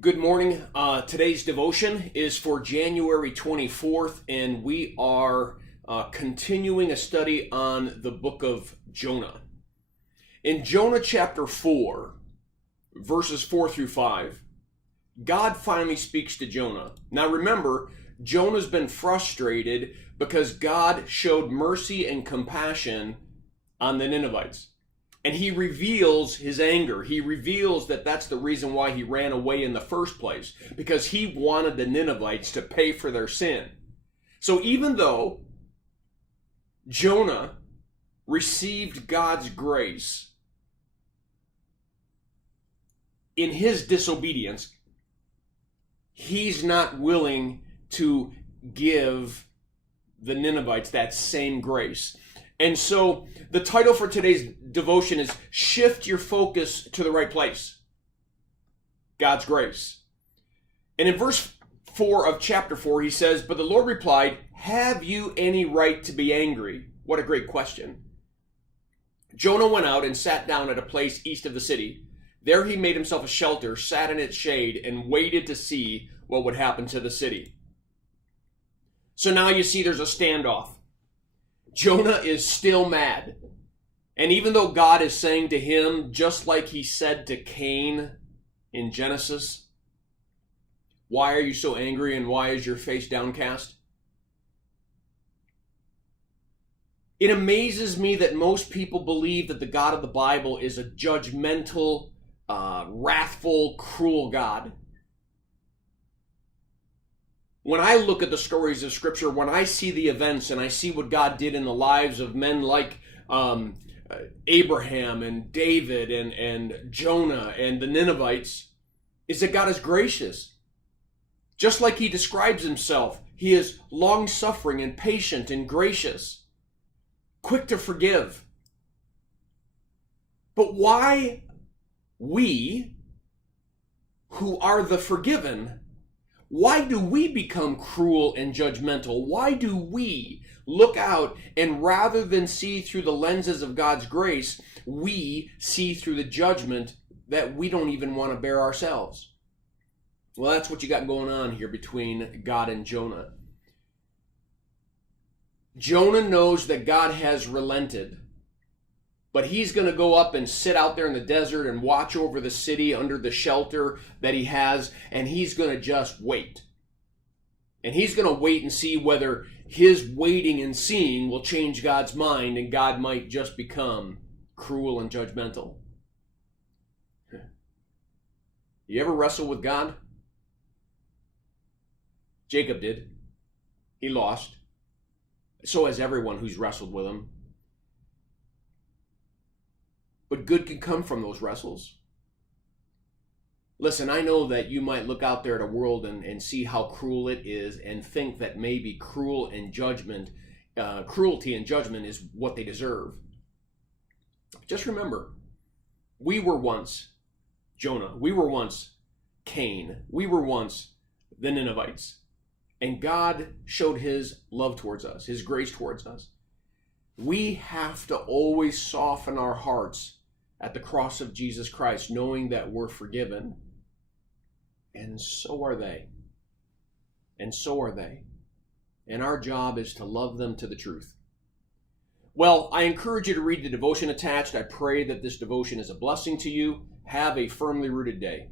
Good morning. Today's devotion is for January 24th, and we are continuing a study on the book of Jonah. In Jonah chapter 4, verses 4 through 5, God finally speaks to Jonah. Now remember, Jonah's been frustrated because God showed mercy and compassion on the Ninevites. And he reveals his anger. He reveals that that's the reason why he ran away in the first place, because he wanted the Ninevites to pay for their sin. So even though Jonah received God's grace, in his disobedience, he's not willing to give the Ninevites that same grace. And so the title for today's devotion is Shift Your Focus to the Right Place. God's grace. And in verse 4 of chapter 4, he says, "But the Lord replied, 'Have you any right to be angry?'" What a great question. Jonah went out and sat down at a place east of the city. There he made himself a shelter, sat in its shade, and waited to see what would happen to the city. So now you see there's a standoff. Jonah is still mad. And even though God is saying to him, just like he said to Cain in Genesis, "Why are you so angry and why is your face downcast?" It amazes me that most people believe that the God of the Bible is a judgmental, wrathful, cruel God. When I look at the stories of Scripture, when I see the events and I see what God did in the lives of men like Abraham and David and Jonah and the Ninevites, is that God is gracious. Just like he describes himself, he is long-suffering and patient and gracious, quick to forgive. But why we, who are the forgiven, why do we become cruel and judgmental? Why do we look out and rather than see through the lenses of God's grace, we see through the judgment that we don't even want to bear ourselves? Well, that's what you got going on here between God and Jonah. Jonah knows that God has relented, but he's going to go up and sit out there in the desert and watch over the city under the shelter that he has, and he's going to just wait. And he's going to wait and see whether his waiting and seeing will change God's mind and God might just become cruel and judgmental. You ever wrestle with God? Jacob did. He lost. So has everyone who's wrestled with him. But good can come from those wrestles. Listen, I know that you might look out there at a world and see how cruel it is and think that maybe cruelty and judgment is what they deserve. Just remember, we were once Jonah. We were once Cain. We were once the Ninevites. And God showed his love towards us, his grace towards us. We have to always soften our hearts at the cross of Jesus Christ, knowing that we're forgiven. And so are they. And so are they. And our job is to love them to the truth. Well, I encourage you to read the devotion attached. I pray that this devotion is a blessing to you. Have a firmly rooted day.